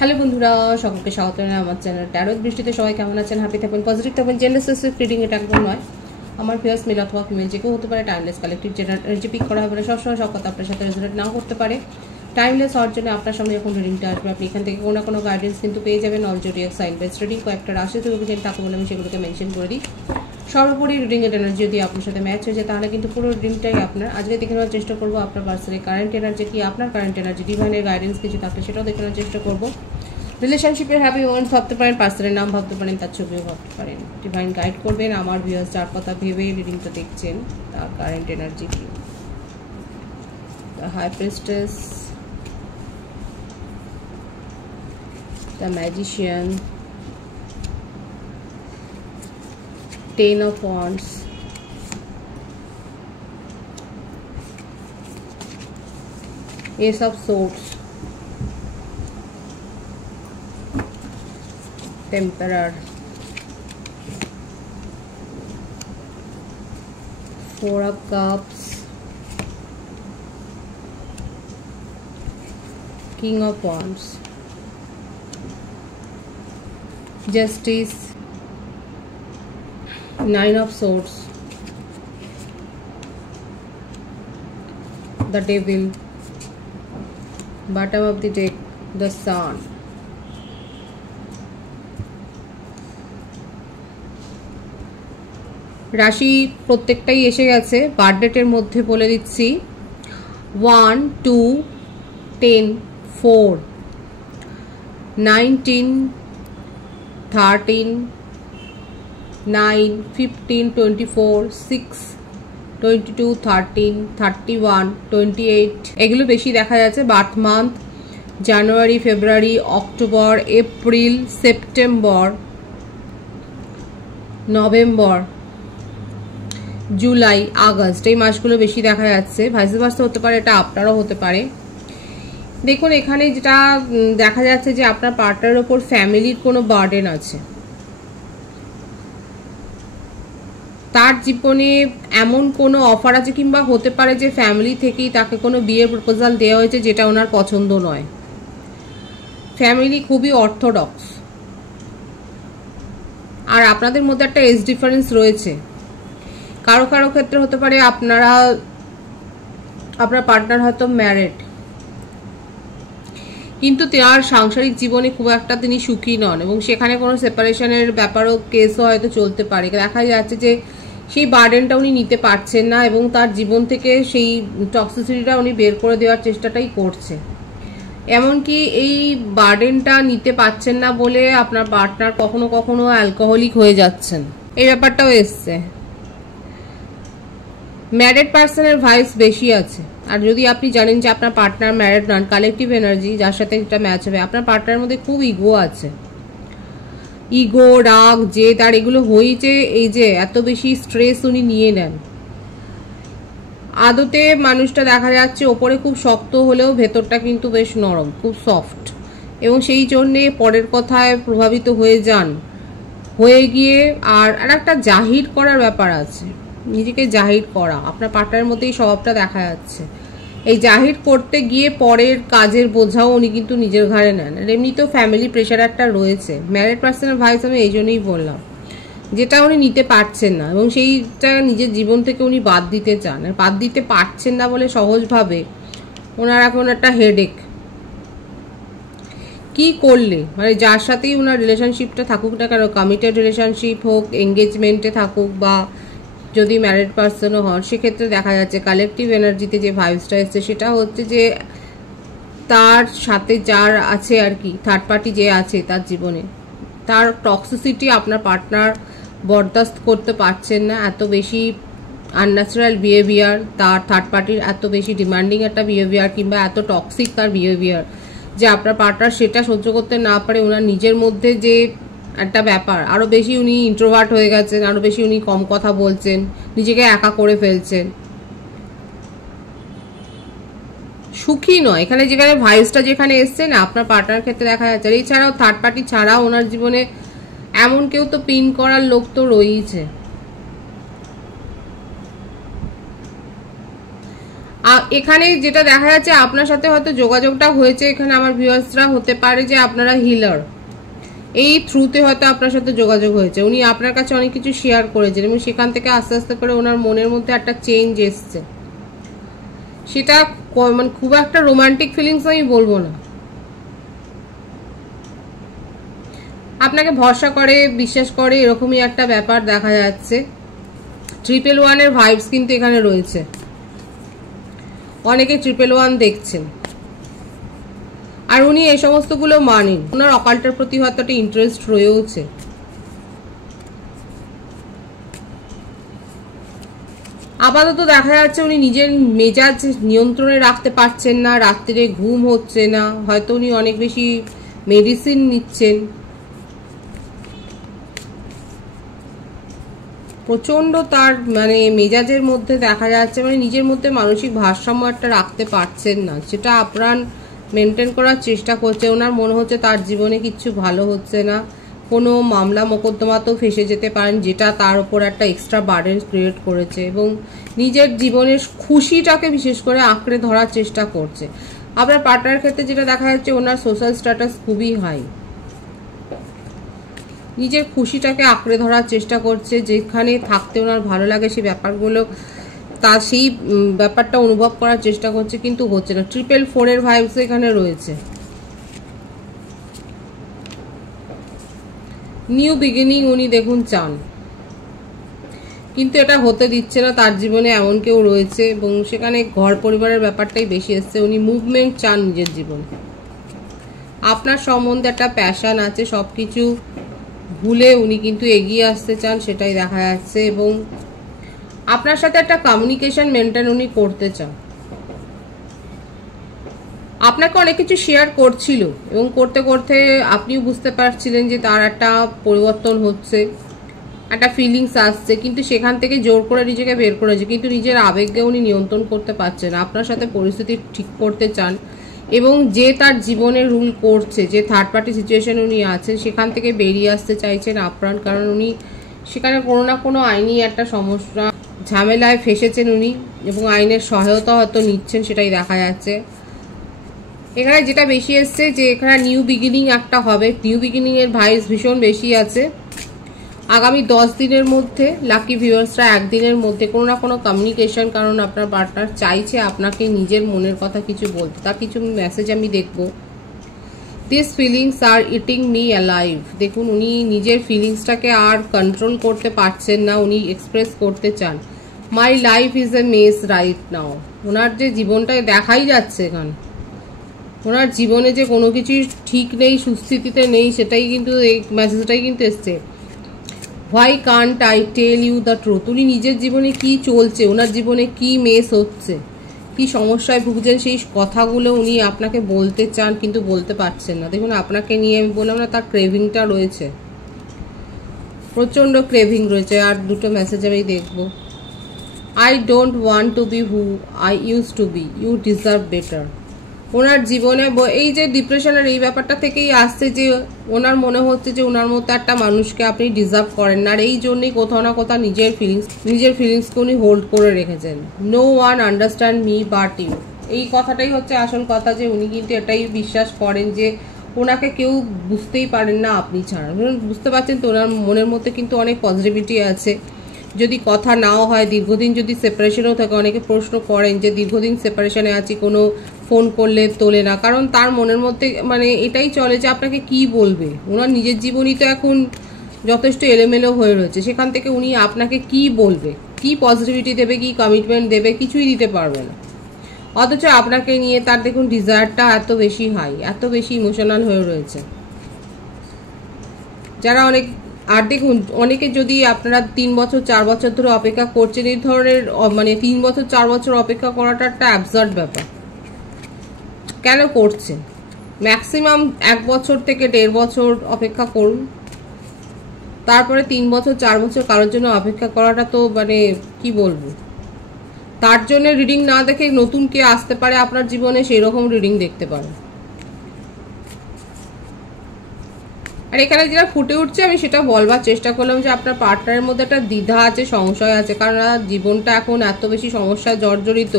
Hello বন্ধুরা, সকলকে স্বাগত জানাই আমার চ্যানেল ট্যারোট বৃষ্টিতে। সবাই কেমন আছেন? হ্যাপি থাকবেন, পজিটিভ থাকবেন। জেন্ডার স্পেসিফিক রিডিং এটা একদম নয়। আমার ভিউয়ার্স মেল অথবা ফিমেল যে কেউ হতে পারে। Timeless collective general energy pick করা হবে না। সবসময় সব কথা আপনার সাথে রেজোনেট নাও করতে পারে। টাইমলেস হওয়ার জন্য আপনার সামনে যখন রিডিংটা আসবে আপনি এখান থেকে কোনো না কোনো গাইডেন্স কিন্তু পেয়ে যাবেন। All zodiac sign based reading কয়েকটা রাশি থেকে বুঝেন তাকে বলে আমি সেগুলোকে মেনশন করে দিই। সর্বোপরি রিডিংয়ের এনার্জি যদি আপনার সাথে ম্যাচ হয়ে যায় তাহলে কিন্তু পুরো রিডিংটাই আপনার। আজকে দেখে নেওয়ার চেষ্টা করবো আপনার পার্সনের কারেন্ট এনার্জি কি, আপনার কারেন্ট এনার্জি ডিভাইনের গাইডেন্স কিছু থাকলে সেটাও দেখে নেওয়ার চেষ্টা করবো। রিলেশনশিপের হ্যাপি মোমেন্টস ভাবতে পারেন, পার্সনের নাম ভাবতে পারেন, তার ছবিও ভাবতে পারেন। ডিভাইন গাইড করবেন আমার ভিউয়ার্স যার কথা ভেবে রিডিংটা দেখছেন তার কারেন্ট এনার্জি কি। The high priestess, the magician, ten of wands, ace of swords, Emperor, Four of Cups, King of Wands, Justice, Nine of Swords, the Devil, bottom of the deck, the Sun. রাশি প্রত্যেকটাই এসে গেছে। বার্থডেটের মধ্যে বলে দিচ্ছি 1, 2, 10, 4, 19, 13, 9, 15, 24, 6, 22, 13, 31, 28 এগুলো বেশি দেখা যাচ্ছে। Birth month January, February, October, April, September, November, July, August এই মাসগুলো বেশি দেখা যাচ্ছে। ভাইস ভার্সা হতে পারে, এটা আপনারও হতে পারে। দেখুন এখানে যেটা দেখা যাচ্ছে যে আপনার পার্টনারের ওপর ফ্যামিলির কোনো বার্ডেন আছে। তার জীবনে এমন কোনো অফার আছে কিংবা হতে পারে যে ফ্যামিলি থেকেই তাকে কোনো বিয়ের প্রপোজাল দেওয়া হয়েছে যেটা ওনার পছন্দ নয়। ফ্যামিলি খুবই অর্থোডক্স আর আপনাদের মধ্যে একটা এজ ডিফারেন্স রয়েছে। কারো কারো ক্ষেত্রে হতে পারে আপনার পার্টনার হয়তো ম্যারিড কিন্তু তার সাংসারিক জীবনে খুব একটা তিনি সুখী নন এবং সেখানে কোনো সেপারেশনের ব্যাপারও কেসও হয়তো চলতে পারে। দেখা যাচ্ছে যে সেই বার্ডেনটা উনি নিতে পারছেন না এবং তার জীবন থেকে সেই টক্সিসিটিটা উনি বের করে দেওয়ার চেষ্টাটাই করছে। এমনকি এই বার্ডেনটা নিতে পারছেন না বলে আপনার পার্টনার কখনো কখনো অ্যালকোহলিক হয়ে যাচ্ছেন, এই ব্যাপারটাও এসছে। ম্যারিড পার্সনের ভাইবস বেশি আছে। আর যদি আপনি জানেন যে আপনার পার্টনার ম্যারিড নন, কালেকটিভ এনার্জি যার সাথে এটা ম্যাচ হবে, আপনার পার্টনারের মধ্যে খুব ইগো আছে। ইগো, রাগ, জেদ আর এগুলো হয়েছে এই যে এত বেশি স্ট্রেস উনি নিয়ে নেন। আদতে মানুষটা দেখা যাচ্ছে ওপরে খুব শক্ত হলেও ভেতরটা কিন্তু বেশ নরম, খুব সফট এবং সেই জন্যে পরের কথায় প্রভাবিত হয়ে যান। হয়ে গিয়ে আর একটা জাহির করার ব্যাপার আছে, নিজেকে জাহির করা আপনার পার্টনারের মধ্যেই স্বভাবটা দেখা যাচ্ছে। এই জাহির করতে গিয়ে পরের কাজের বোঝাও উনি কিন্তু নিজের ঘাড়ে নেন। আর এমনিতেও ফ্যামিলি প্রেশার একটা রয়েছে। ম্যারিড পার্সনের ভাইস আমি এই জন্যই বললাম, যেটা উনি নিতে পারছেন না এবং সেইটা নিজের জীবন থেকে উনি বাদ দিতে চান। আর বাদ দিতে পারছেন না বলে সহজভাবে ওনার এখন একটা হেডেক। কি করলে মানে যার সাথেই ওনার রিলেশনশিপটা থাকুক না কেন, কমিটেড রিলেশনশিপ হোক, এঙ্গেজমেন্টে থাকুক বা যদি ম্যারিড পার্সনও হন, সেক্ষেত্রে দেখা যাচ্ছে কালেকটিভ এনার্জিতে যে ভাইবসটা এসছে সেটা হচ্ছে যে তার সাথে যার আছে আর কি, থার্ড পার্টি যে আছে তার জীবনে, তার টক্সিসিটি আপনার পার্টনার বরদাস্ত করতে পারছেন না। এত বেশি আনন্যাচারাল বিহেভিয়ার তার, থার্ড পার্টির এত বেশি ডিমান্ডিং একটা বিহেভিয়ার কিংবা এত টক্সিক তার বিহেভিয়ার যে আপনার পার্টনার সেটা সহ্য করতে না পারে ওনার নিজের মধ্যে যে একটা ব্যাপার, আরো বেশি উনি ইন্ট্রোভার্ট হয়ে গেছেন, আরো বেশি উনি কম কথা বলছেন, নিজেকে একা করে ফেলছেন, সুখী নয়। এখানে যেখানে ভাইসটা যেখানে এসছে না আপনার পার্টনার ক্ষেত্রে দেখা যাচ্ছে। এছাড়াও থার্ড পার্টি ছাড়াও ওনার জীবনে এমন কেউ তো পিন করার লোক তো রয়েছে। এখানে যেটা দেখা যাচ্ছে আপনার সাথে হয়তো যোগাযোগটা হয়েছে, এখানে আমার ভিউয়ার্সরা হতে পারে যে আপনারা হিলার, এই থ্রুতে হয়তো আপনার সাথে যোগাযোগ হয়েছে, উনি আপনার কাছে অনেক কিছু শেয়ার করেছেন এবং সেখান থেকে আস্তে আস্তে করে ওনার মনের মধ্যে একটা চেঞ্জ এসছে। সেটা মানে খুব একটা রোমান্টিক ফিলিংস আমি বলবো না, আপনাকে ভরসা করে বিশ্বাস করে এরকমই একটা ব্যাপার দেখা যাচ্ছে। 111 এর ভাইবস কিন্তু এখানে রয়েছে, অনেকে 111 দেখছেন আর উনি এই সমস্তগুলো মানেন, ওনার অকাল্টের প্রতি হয়তো একটা ইন্টারেস্ট রয়েছে। আপাতত দেখা যাচ্ছে উনি নিজের মেজাজ নিয়ন্ত্রণে রাখতে পারছেন না, রাত্রে ঘুম হচ্ছে না, হয়তো উনি অনেক বেশি মেডিসিন নিচ্ছেন, প্রচন্ড তার মানে মেজাজের মধ্যে দেখা যাচ্ছে মানে নিজের মধ্যে মানসিক ভারসাম্য একটা রাখতে পারছেন না, সেটা আপ্রাণ মেনটেন করার চেষ্টা করছে। ওনার মনে হচ্ছে তার জীবনে কিছু ভালো হচ্ছে না, কোনো মামলা মোকদ্দমাতেও ফেসে যেতে পারেন, যেটা তার উপর একটা এক্সট্রা বার্ডেন ক্রিয়েট করেছে এবং নিজের জীবনের খুশিটাকে বিশেষ করে আঁকড়ে ধরার চেষ্টা করছে। আপনার পার্টনারের ক্ষেত্রে যেটা দেখা যাচ্ছে ওনার সোশ্যাল স্ট্যাটাস খুবই হাই, নিজের খুশিটাকে আঁকড়ে ধরার চেষ্টা করছে, যেখানে থাকতে ওনার ভালো লাগে সেই ব্যাপারগুলো সেই ব্যাপারটা অনুভব করার চেষ্টা করছে, কিন্তু হচ্ছে না। 444 এর ভাইবস এখানে রয়েছে, নিউ বিগিনিং উনি দেখুন চান, কিন্তু এটা হতে দিচ্ছে না। তার জীবনে এমন কেউ রয়েছে এবং সেখানে ঘর পরিবারের ব্যাপারটাই বেশি এসছে, উনি মুভমেন্ট চান নিজের জীবনে, আপনার সম্বন্ধে একটা প্যাশন আছে, সবকিছু ভুলে উনি কিন্তু এগিয়ে আসতে চান, সেটাই দেখা যাচ্ছে এবং আপনার সাথে একটা কমিউনিকেশন মেনটেন উনি করতে চান। আপনাকে অনেক কিছু শেয়ার করছিল এবং করতে করতে আপনিও বুঝতে পারছিলেন যে তার একটা পরিবর্তন হচ্ছে, একটা ফিলিংস আসছে, কিন্তু সেখান থেকে জোর করে নিজেকে বের করেছে, কিন্তু নিজের আবেগকে উনি নিয়ন্ত্রণ করতে পারছেন। আপনার সাথে পরিস্থিতি ঠিক করতে চান এবং যে তার জীবনে রুল করছে, যে থার্ড পার্টি সিচুয়েশন উনি আছেন সেখান থেকে বেরিয়ে আসতে চাইছেন আপ্রাণ, কারণ উনি সেখানে কোনো না কোনো আইনি একটা সমস্যা ঝামেলায় ফেসেছেন উনি এবং আইনের সহায়তা হয়তো নিচ্ছেন, সেটাই দেখা যাচ্ছে। এখানে যেটা বেশি এসছে যে এখানে নিউ বিগিনিং একটা হবে, নিউ বিগিনিং এর ভাইস ভীষণ বেশি আছে। আগামী 10 দিনের মধ্যে লাকি ভিউয়ার্সরা একদিনের মধ্যে কোনো না কোনো কমিউনিকেশন, কারণ আপনার পার্টনার চাইছে আপনাকে নিজের মনের কথা কিছু বলতে, তার কিছু মেসেজ আমি দেখব। This feelings are eating me alive, দেখুন উনি নিজের ফিলিংসটাকে আর কন্ট্রোল করতে পারছেন না, উনি এক্সপ্রেস করতে চান। My life is a mess right now, ওনার যে জীবনটায় দেখাই যাচ্ছে এখানে, ওনার জীবনে যে কোনো কিছু ঠিক নেই, সুস্থিতিতে নেই, সেটাই কিন্তু এই মেসেজটাই কিন্তু এসছে। Why can't I tell you the truth, উনি নিজের জীবনে কি চলছে, ওনার জীবনে কি মেস হচ্ছে, কি সমস্যায় ভুগছেন, সেই কথাগুলো উনি আপনাকে বলতে চান কিন্তু বলতে পারছেন না। দেখুন আপনাকে নিয়ে আমি বললাম না, তার ক্রেভিংটা রয়েছে, প্রচন্ড ক্রেভিং রয়েছে। আর দুটো মেসেজ আমি দেখবো। I don't want to be who I use to be, you deserve better. ওনার জীবনে এই যে ডিপ্রেশনের এই ব্যাপারটা থেকেই আসছে যে ওনার মনে হচ্ছে যে ওনার মতো একটা মানুষকে আপনি ডিজার্ভ করেন না, আর এই জন্যই কোথাও না কোথাও নিজের ফিলিংসকে উনি হোল্ড করে রেখেছেন। No one understand me but you, এই কথাটাই হচ্ছে আসল কথা, যে উনি কিন্তু এটাই বিশ্বাস করেন যে ওনাকে কেউ বুঝতেই পারেন না আপনি ছাড়া। বুঝতে পারছেন তো, ওনার মনের মধ্যে কিন্তু অনেক পজিটিভিটি আছে। যদি কথা নাও হয়, দীর্ঘদিন যদি সেপারেশনও থাকে, অনেকে প্রশ্ন করেন যে দীর্ঘদিন সেপারেশনে আছি, কোনো ফোন করলে তোলে না, কারণ তার মনের মধ্যে মানে এটাই চলে যে আপনাকে কি বলবে। ওনার নিজের জীবনই তো এখন যথেষ্ট এলোমেলো হয়ে রয়েছে, সেখান থেকে উনি আপনাকে কি বলবে, কি পজিটিভিটি দেবে, কি কমিটমেন্ট দেবে, কিছুই দিতে পারবে না। অথচ আপনাকে নিয়ে তার দেখুন ডিজায়ারটা এত বেশি হাই, এত বেশি ইমোশনাল হয়ে রয়েছে। যারা আর দেখুন অনেকে যদি আপনারা 3 বছর 4 বছর ধরে অপেক্ষা করছেন, এই ধরনের মানে 3 বছর 4 বছর অপেক্ষা করাটা একটা অ্যাবসার্ড ব্যাপার। কেন করছেন? ম্যাক্সিমাম 1 বছর থেকে 1.5 বছর অপেক্ষা করুন, তারপরে 3 বছর 4 বছর কারোর জন্য অপেক্ষা করাটা তো মানে কি বলবো। তার জন্য রিডিং না দেখে নতুন কে আসতে পারে আপনার জীবনে সেই রকম রিডিং দেখতে পারেন। আর এখানে যেটা ফুটে উঠছে আমি সেটা বলবার চেষ্টা করলাম যে আপনার পার্টনারের মধ্যে একটা দ্বিধা আছে, সংশয় আছে, কারণ জীবনটা এখন এত বেশি সমস্যা জর্জরিত,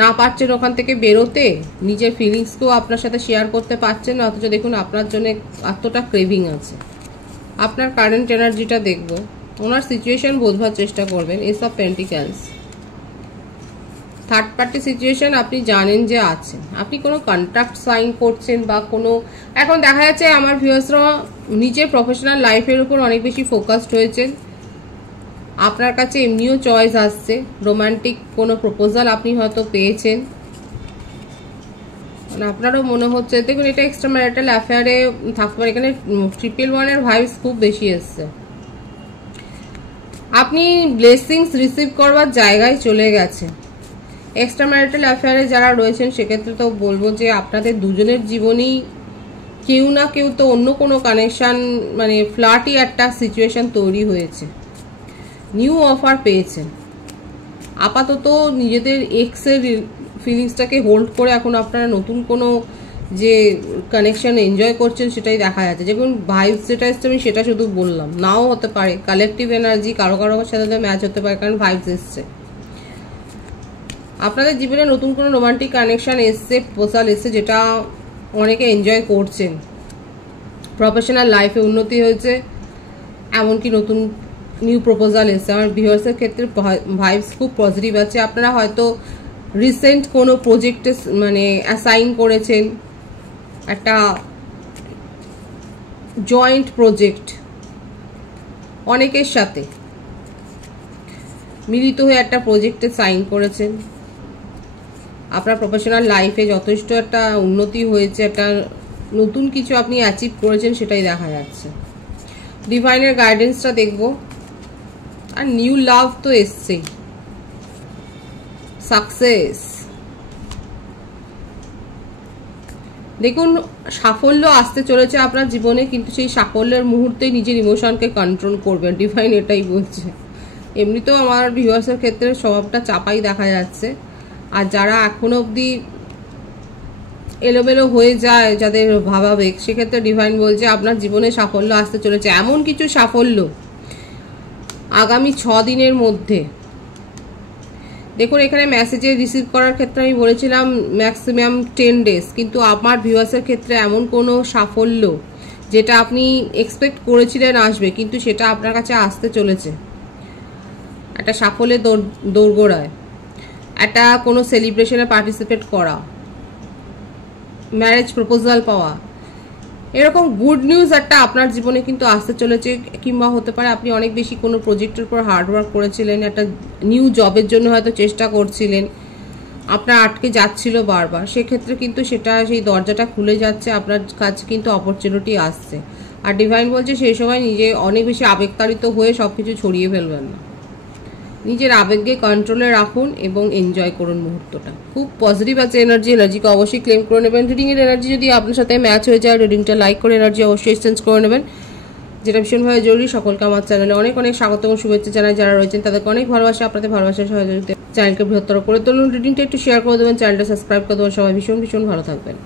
না পারছেন ওখান থেকে বেরোতে, নিজের ফিলিংসকেও আপনার সাথে শেয়ার করতে পারছেন না, অথচ দেখুন আপনার জন্য এতটা ক্রেভিং আছে। আপনার কারেন্ট এনার্জিটা দেখব, ওনার সিচুয়েশন বোঝবার চেষ্টা করবেন। S of পেন্টিক্যালস, third party situation আপনি জানেন যে আছেন, আপনি কোনো কন্ট্রাক্ট সাইন করছেন বা কোনো, এখন দেখা যাচ্ছে আমার ভিউয়ার্সরা নিজের প্রফেশনাল লাইফের উপর অনেক বেশি ফোকাসড হয়েছেন। আপনার কাছে এমনিও চয়েস আসছে, রোমান্টিক কোনো প্রপোজাল আপনি হয়তো পেয়েছেন, মানে আপনারও মনে হচ্ছে, দেখুন এটা এক্সট্রা ম্যারিটাল অ্যাফেয়ারে থাকতে পারে। এখানে 111 ভাইবস খুব বেশি এসছে। আপনি ব্লেসিংস রিসিভ করবার জায়গায় চলে গেছে। এক্সট্রা ম্যারিটাল অ্যাফেয়ারে যারা রয়েছেন সেক্ষেত্রে তো বলবো যে আপনাদের দুজনের জীবনেই কেউ না কেউ তো অন্য কোনো কানেকশন, মানে ফ্লার্টি একটা সিচুয়েশন তৈরি হয়েছে, নিউ অফার পেয়েছেন। আপাতত নিজেদের এক্সের ফিলিংসটাকে হোল্ড করে এখন আপনারা নতুন কোনো যে কানেকশন এনজয় করছেন সেটাই দেখা যাচ্ছে। যেমন ভাইবস যেটা এসছে আমি সেটা শুধু বললাম, নাও হতে পারে, কালেকটিভ এনার্জি কারো কারো সাথে ম্যাচ হতে পারে, কারণ ভাইবস এসছে। আপনাদের জীবনে নতুন কোনো রোমান্টিক কানেকশন এসছে, প্রপোজাল এসছে, যেটা অনেকে এনজয় করছেন। প্রফেশনাল লাইফে উন্নতি হয়েছে, এমনকি নতুন নিউ প্রপোজাল এসছে। আমার ভিউয়ার্সের ক্ষেত্রে ভাইবস খুব পজিটিভ আছে। আপনারা হয়তো রিসেন্ট কোনো প্রজেক্টে মানে অ্যাসাইন করেছেন, একটা জয়েন্ট প্রজেক্ট অনেকের সাথে মিলিত হয়ে একটা প্রজেক্টে সাইন করেছেন। আপনার প্রফেশনাল লাইফে যথেষ্ট একটা উন্নতি হয়েছে, একটা নতুন কিছু আপনি অ্যাচিভ করেছেন, সেটাই দেখা যাচ্ছে। ডিভাইনের গাইডেন্সটা দেখব, আর নিউ লাভ তো এসছেই, সাকসেস। দেখুন সাফল্য আসতে চলেছে আপনার জীবনে, কিন্তু সেই সাফল্যের মুহূর্তে নিজের ইমোশনকে কন্ট্রোল করবেন, ডিভাইন এটাই বলছে। এমনিতেও আমার ভিউয়ার্সের ক্ষেত্রে স্বভাবটা চাপাই দেখা যাচ্ছে। আর যারা এখনো অবধি এলোমেলো হয়ে যায়, যাদের ভাবাবেগ, সেক্ষেত্রে ডিভাইন বলছে আপনার জীবনে সাফল্য আসতে চলেছে। এমন কিছু সাফল্য আগামী 6 দিনের মধ্যে। দেখুন এখানে মেসেজে রিসিভ করার ক্ষেত্রে আমি বলেছিলাম ম্যাক্সিমাম 10 ডেজ, কিন্তু আমার ভিউয়ার্সের ক্ষেত্রে এমন কোনো সাফল্য যেটা আপনি এক্সপেক্ট করেছিলেন আসবে, কিন্তু সেটা আপনার কাছে আসতে চলেছে। একটা সাফল্যের দোরগোড়ায়, একটা কোনো সেলিব্রেশনে পার্টিসিপেট করা, ম্যারেজ প্রপোজাল পাওয়া, এরকম গুড নিউজ একটা আপনার জীবনে কিন্তু আসতে চলেছে। কিংবা হতে পারে আপনি অনেক বেশি কোনো প্রজেক্টের উপর হার্ডওয়ার্ক করেছিলেন, একটা নিউ জবের জন্য হয়তো চেষ্টা করছিলেন, আপনার আটকে যাচ্ছিল বারবার, সেক্ষেত্রে কিন্তু সেটা, সেই দরজাটা খুলে যাচ্ছে, আপনার কাছে কিন্তু অপরচুনিটি আসছে। আর ডিভাইন বলছে সেই সময় নিজে অনেক বেশি আবেগতাড়িত হয়ে সবকিছু ছড়িয়ে ফেলবেন না, নিজের আবেগকে কন্ট্রোলে রাখুন এবং এনজয় করুন মুহূর্তটা। খুব পজিটিভ আছে এনার্জিকে অবশ্যই ক্লেম করে নেবেন। রিডিংয়ের এনার্জি যদি আপনার সাথে ম্যাচ হয়ে যায়, রিডিংটা লাইক করে এনার্জি অবশ্যই এক্সচেঞ্জ করে নেবেন, যেটা ভীষণভাবে জরুরি। সকলকে আমার চ্যানেলে অনেক অনেক স্বাগত এবং শুভেচ্ছা জানাই। যারা রয়েছেন তাদেরকে অনেক ভালোবাসা, আপনাদের ভালোবাসার সহযোগিতা চ্যানেলকে বৃহত্তর করে তুলুন। রিডিংটা একটু শেয়ার করে দেবেন, চ্যানেলটা সাবস্ক্রাইব করে দেবেন। সবাই ভীষণ ভীষণ ভালো থাকবেন।